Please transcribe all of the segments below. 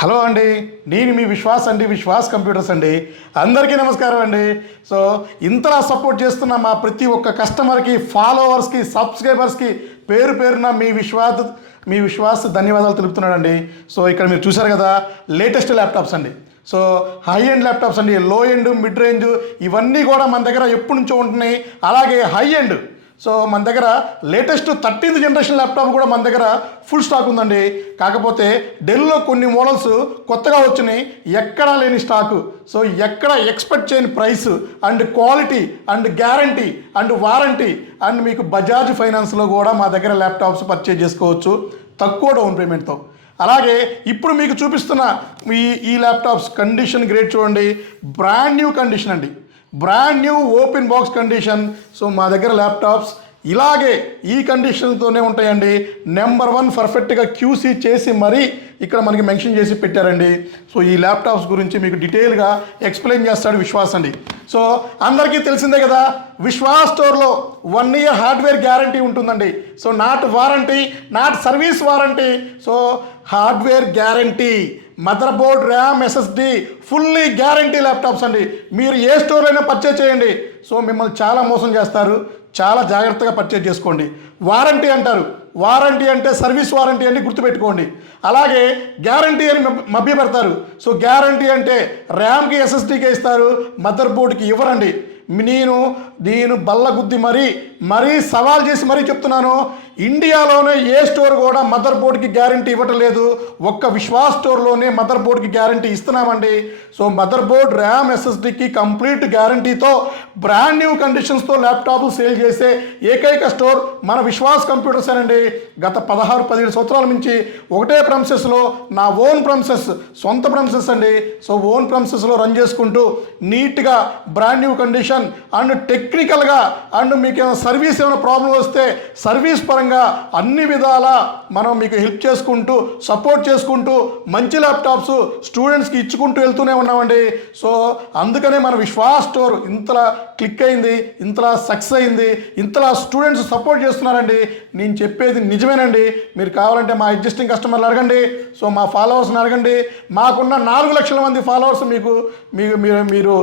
Hello అండి, నేను మీ విశ్వాస్ అండి, విశ్వాస్ కంప్యూటర్స్ అండి. అందరికీ నమస్కారం అండి. సో ఇంతలా సపోర్ట్ చేస్తున్న మా ప్రతి ఒక్క కస్టమర్కి, ఫాలోవర్స్కి, సబ్స్క్రైబర్స్కి పేరు పేరున మీ విశ్వాస్ ధన్యవాదాలు తెలుపుతున్నాడండి. సో ఇక్కడ మీరు చూశారు కదా, లేటెస్ట్ ల్యాప్టాప్స్ అండి. సో హై ఎండ్ ల్యాప్టాప్స్ అండి, లో ఎండ్, మిడ్ రేంజ్ ఇవన్నీ కూడా మన దగ్గర ఎప్పటి నుంచో ఉంటున్నాయి. అలాగే హై ఎండ్, సో మన దగ్గర లేటెస్ట్ 13th జనరేషన్ ల్యాప్టాప్ కూడా మన దగ్గర ఫుల్ స్టాక్ ఉందండి. కాకపోతే డెల్లో కొన్ని మోడల్స్ కొత్తగా వచ్చినాయి, ఎక్కడా లేని స్టాకు. సో ఎక్కడ ఎక్స్పెక్ట్ చేయని price and quality and guarantee and warranty and మీకు బజాజ్ ఫైనాన్స్లో కూడా మా దగ్గర ల్యాప్టాప్స్ పర్చేజ్ చేసుకోవచ్చు తక్కువ డౌన్ పేమెంట్తో. అలాగే ఇప్పుడు మీకు చూపిస్తున్న ఈ ల్యాప్టాప్స్ కండిషన్ గ్రేడ్ చూడండి, బ్రాండ్ న్యూ కండిషన్ అండి, brand new open box condition. So మా దగ్గర ల్యాప్టాప్స్ ఇలాగే ఈ కండిషన్తోనే ఉంటాయండి. నెంబర్ 1 పర్ఫెక్ట్గా క్యూసీ చేసి మరీ ఇక్కడ మనకి మెన్షన్ చేసి పెట్టారండి. సో ఈ ల్యాప్టాప్స్ గురించి మీకు డీటెయిల్గా ఎక్స్ప్లెయిన్ చేస్తాడు విశ్వాస్ అండి. సో అందరికీ తెలిసిందే కదా, విశ్వాస్ స్టోర్లో 1 year హార్డ్వేర్ గ్యారంటీ ఉంటుందండి. So not warranty, not service warranty, so hardware guarantee. Mother board, RAM, SSD fully guarantee laptops అండి. మీరు ఏ స్టోర్ అయినా పర్చేజ్ చేయండి. సో మిమ్మల్ని చాలా మోసం చేస్తారు, చాలా జాగ్రత్తగా పర్చేజ్ చేసుకోండి. వారంటీ అంటారు, వారంటీ అంటే సర్వీస్ వారంటీ అని గుర్తుపెట్టుకోండి. అలాగే గ్యారంటీ అని మభ్య పెడతారు. సో గ్యారంటీ అంటే ర్యామ్కి, ఎస్ఎస్డికి ఇస్తారు, మదర్ బోర్డ్కి ఇవ్వరండి. నేను బల్లగుద్ది మరీ సవాల్ చేసి మరీ చెప్తున్నాను, ఇండియాలోనే ఏ స్టోర్ కూడా మదర్ బోర్డ్కి గ్యారంటీ ఇవ్వటం లేదు. ఒక్క విశ్వాస్ స్టోర్లోనే మదర్ బోర్డ్కి గ్యారంటీ ఇస్తున్నామండి. సో మదర్ బోర్డ్, ర్యామ్, ఎస్ఎస్డికి కంప్లీట్ గ్యారంటీతో బ్రాండ్ న్యూ కండిషన్స్తో ల్యాప్టాప్లు సేల్ చేసే ఏకైక స్టోర్ మన విశ్వాస్ కంప్యూటర్స్ అండి. గత 16-17 సంవత్సరాల నుంచి ఒకటే ప్రెమిసెస్లో, నా ఓన్ ప్రెమిసెస్, సొంత ప్రెమిసెస్ అండి. సో ఓన్ ప్రెమిసెస్లో రన్ చేసుకుంటూ నీట్గా బ్రాండ్ న్యూ కండిషన్ అండ్ టెక్నికల్గా అండ్ మీకు ఏమైనా సర్వీస్ ఏమైనా ప్రాబ్లం వస్తే సర్వీస్ పరంగా అన్ని విధాలా మనం మీకు హెల్ప్ చేసుకుంటూ, సపోర్ట్ చేసుకుంటూ మంచి ల్యాప్టాప్స్ స్టూడెంట్స్కి ఇచ్చుకుంటూ వెళ్తూనే ఉన్నామండి. సో అందుకనే మన విశ్వాస్ స్టోర్ ఇంతలా క్లిక్ అయింది, ఇంతలా సక్సెస్ అయింది, ఇంతలా స్టూడెంట్స్ సపోర్ట్ చేస్తున్నారండి. నేను చెప్పేది నిజమేనండి. మీరు కావాలంటే మా ఎగ్జిస్టింగ్ కస్టమర్లు అడగండి, సో మా ఫాలోవర్స్ని అడగండి. మాకున్న 4 లక్షల మంది ఫాలోవర్స్ మీరు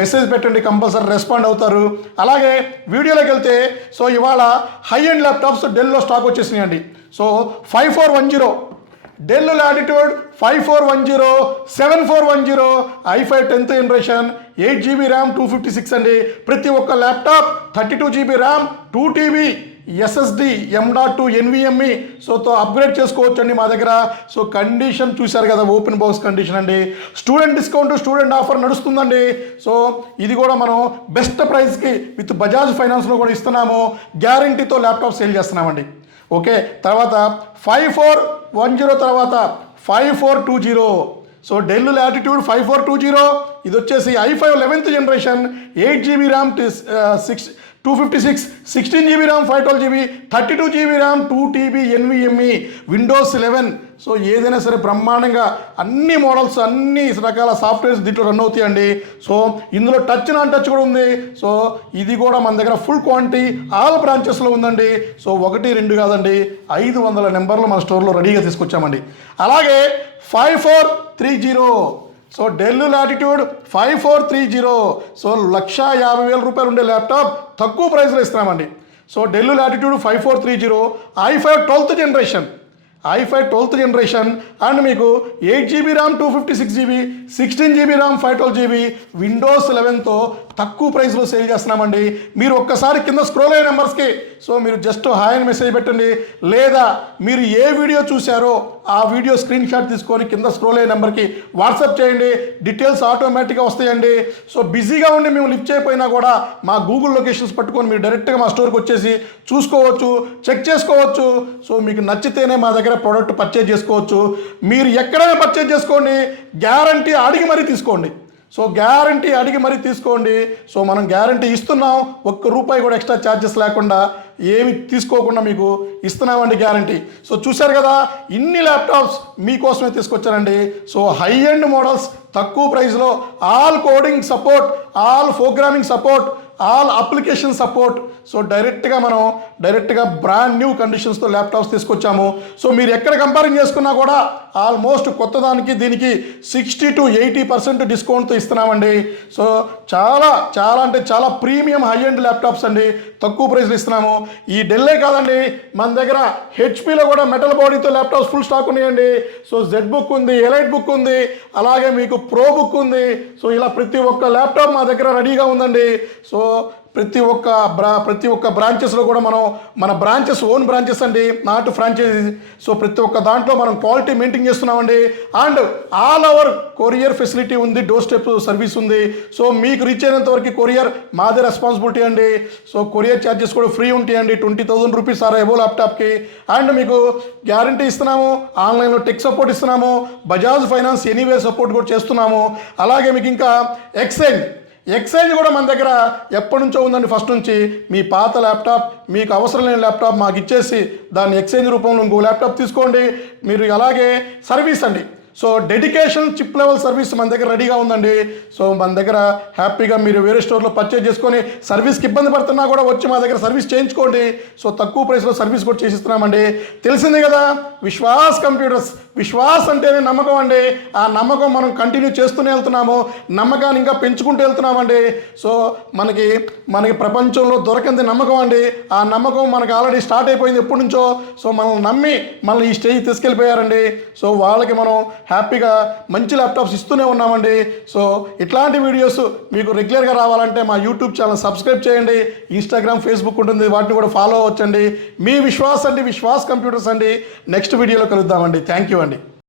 మెసేజ్ పెట్టండి, కంపల్సరీ రెస్పాండ్ అవుతారు. అలాగే వీడియోలోకి వెళ్తే, సో ఇవాళ హై ఎండ్ ల్యాప్టాప్స్ డెల్లో స్టాక్ వచ్చేసినాయండి. So 5410 Dell Latitude 5410, 7410, i5 10th generation, 8GB RAM, 256 అండి. ప్రతి ఒక్క laptop 32GB RAM, 2TB SSD, M.2 NVMe సోతో అప్గ్రేడ్ చేసుకోవచ్చు అండి మా దగ్గర. సో కండిషన్ చూశారు కదా, ఓపెన్ బాక్స్ కండిషన్ అండి. స్టూడెంట్ డిస్కౌంట్, స్టూడెంట్ ఆఫర్ నడుస్తుందండి. సో ఇది కూడా మనం బెస్ట్ ప్రైస్కి విత్ బజాజ్ ఫైనాన్స్లో కూడా ఇస్తున్నాము. గ్యారంటీతో ల్యాప్టాప్ సేల్ చేస్తున్నామండి. ఓకే, తర్వాత 5410 తర్వాత 5420. సో డెల్ లాటిట్యూడ్ 5420, ఇది వచ్చేసి i5 11th generation, 8GB RAM, 256, 16GB RAM, 512GB, 32GB RAM, 2TB NVMe, Windows 11. So ఏదైనా సరే బ్రహ్మాండంగా అన్ని మోడల్స్, అన్ని రకాల సాఫ్ట్వేర్స్ దీంట్లో రన్ అవుతాయండి. సో ఇందులో టచ్ నాన్ టచ్ కూడా ఉంది. సో ఇది కూడా మన దగ్గర ఫుల్ క్వాంటిటీ ఆల్ బ్రాంచెస్లో ఉందండి. సో 1, 2 కాదండి, 500 నెంబర్లు మన స్టోర్లో రెడీగా తీసుకొచ్చామండి. అలాగే 5430, సో డెల్ లాటిట్యూడ్ 5430, సో 1,50,000 రూపాయలు ఉండే ల్యాప్టాప్ తక్కువ ప్రైస్లో ఇస్తున్నామండి. So Dell Latitude 5430, i5 12th generation and మీకు 8GB RAM, 256GB, 16GB RAM, 512GB, Windows 11తో తక్కువ ప్రైస్లో సేల్ చేస్తున్నామండి. మీరు ఒక్కసారి కింద స్క్రోల్ అయ్యే నెంబర్స్కి సో మీరు జస్ట్ హాయ్ అని మెసేజ్ పెట్టండి, లేదా మీరు ఏ వీడియో చూశారో ఆ వీడియో స్క్రీన్ షాట్ తీసుకొని కింద స్క్రోల్ అయ్యే నెంబర్కి వాట్సాప్ చేయండి. డీటెయిల్స్ ఆటోమేటిక్గా వస్తాయండి. సో బిజీగా ఉండి మేము లిఫ్ట్ చేయకపోయినా కూడా మా గూగుల్ లొకేషన్స్ పట్టుకొని మీరు డైరెక్ట్గా మా స్టోర్కి వచ్చేసి చూసుకోవచ్చు, చెక్ చేసుకోవచ్చు. సో మీకు నచ్చితేనే మా దగ్గర ప్రోడక్ట్ పర్చేజ్ చేసుకోవచ్చు. మీరు ఎక్కడైనా పర్చేజ్ చేసుకోండి, గ్యారంటీ అడిగి మరీ తీసుకోండి. సో గ్యారంటీ అడిగి మరీ తీసుకోండి. సో మనం గ్యారంటీ ఇస్తున్నాం, ₹1 కూడా ఎక్స్ట్రా ఛార్జెస్ లేకుండా, ఏమి తీసుకోకుండా మీకు ఇస్తున్నామండి గ్యారంటీ. సో చూశారు కదా, ఇన్ని ల్యాప్టాప్స్ మీకోసమే తీసుకొచ్చానండి. సో హై ఎండ్ మోడల్స్ తక్కువ ప్రైస్లో, all coding support, all programming support, all application support. So డైరెక్ట్గా బ్రాండ్ న్యూ కండిషన్స్తో ల్యాప్టాప్స్ తీసుకొచ్చాము. సో మీరు ఎక్కడ కంపేరింగ్ చేసుకున్నా కూడా ఆల్మోస్ట్ కొత్త దానికి దీనికి 60 to 80% డిస్కౌంట్తో ఇస్తున్నామండి. సో చాలా అంటే చాలా ప్రీమియం హై ఎండ్ ల్యాప్టాప్స్ అండి, తక్కువ ప్రైస్లో ఇస్తున్నాము. ఈ డెల్లే కాదండి, మన దగ్గర హెచ్పిలో కూడా మెటల్ బాడీతో ల్యాప్టాప్స్ ఫుల్ స్టాక్ ఉన్నాయండి. సో జెడ్ బుక్ ఉంది, ఎలైట్ బుక్ ఉంది, అలాగే మీకు ప్రో బుక్ ఉంది. సో ఇలా ప్రతి ఒక్క ల్యాప్టాప్ మా దగ్గర రెడీగా ఉందండి. సో ప్రతి ఒక్క బ్రాంచెస్లో కూడా మన బ్రాంచెస్ ఓన్ బ్రాంచెస్ అండి, నాట్ ఫ్రాంచైజీ. సో ప్రతి ఒక్క దాంట్లో మనం క్వాలిటీ మెయింటైన్ చేస్తున్నామండి. And all over courier facility ఉంది, డోర్ స్టెప్ సర్వీస్ ఉంది. సో మీకు రీచ్ అయినంత వరకు కొరియర్ మాదే రెస్పాన్సిబిలిటీ అండి. సో కొరియర్ ఛార్జెస్ కూడా ఫ్రీ ఉంటాయండి, 20,000 రూపీస్ ఆర్ ఎబో ల్యాప్టాప్కి. అండ్ మీకు గ్యారంటీ ఇస్తున్నాము, ఆన్లైన్లో టెక్ సపోర్ట్ ఇస్తున్నాము, బజాజ్ ఫైనాన్స్ ఎనీవేర్ సపోర్ట్ కూడా చేస్తున్నాము. అలాగే మీకు ఇంకా ఎక్స్చేంజ్ కూడా మన దగ్గర ఎప్పటి నుంచో ఉందండి. ఫస్ట్ నుంచి మీ పాత ల్యాప్టాప్, మీకు అవసరం లేని ల్యాప్టాప్ మాకు ఇచ్చేసి దాన్ని ఎక్స్చేంజ్ రూపంలో ఇంకో ల్యాప్టాప్ తీసుకోండి మీరు. అలాగే సర్వీస్ అండి, so dedication chip level service మన దగ్గర రెడీగా ఉందండి. సో మన దగ్గర హ్యాపీగా మీరు వేరే స్టోర్లో పర్చేజ్ చేసుకొని సర్వీస్కి ఇబ్బంది పడుతున్నా కూడా వచ్చి మా దగ్గర సర్వీస్ చేయించుకోండి. సో తక్కువ ప్రైస్లో సర్వీస్ కూడా చేసిస్తున్నామండి. తెలిసిందే కదా, విశ్వాస్ కంప్యూటర్స్, విశ్వాస్ అంటేనే నమ్మకం అండి. ఆ నమ్మకం మనం కంటిన్యూ చేస్తూనే వెళ్తున్నాము, నమ్మకాన్ని ఇంకా పెంచుకుంటూ వెళ్తున్నామండి. సో మనకి ప్రపంచంలో దొరకంది నమ్మకం అండి. ఆ నమ్మకం మనకి ఆల్రెడీ స్టార్ట్ అయిపోయింది ఎప్పటి నుంచో. సో మనల్ని నమ్మి ఈ స్టేజ్ తీసుకెళ్ళిపోయారండి. సో వాళ్ళకి మనం హ్యాపీగా మంచి ల్యాప్టాప్స్ ఇస్తూనే ఉన్నామండి. సో ఇట్లాంటి వీడియోస్ మీకు రెగ్యులర్గా రావాలంటే మా యూట్యూబ్ ఛానల్ సబ్స్క్రైబ్ చేయండి, ఇన్స్టాగ్రామ్, ఫేస్బుక్ ఉంటుంది, వాటిని కూడా ఫాలో అవ్వచ్చండి. మీ విశ్వాస్ కంప్యూటర్స్ అండి. నెక్స్ట్ వీడియోలో కలుద్దామండి. థ్యాంక్ యూ అండి.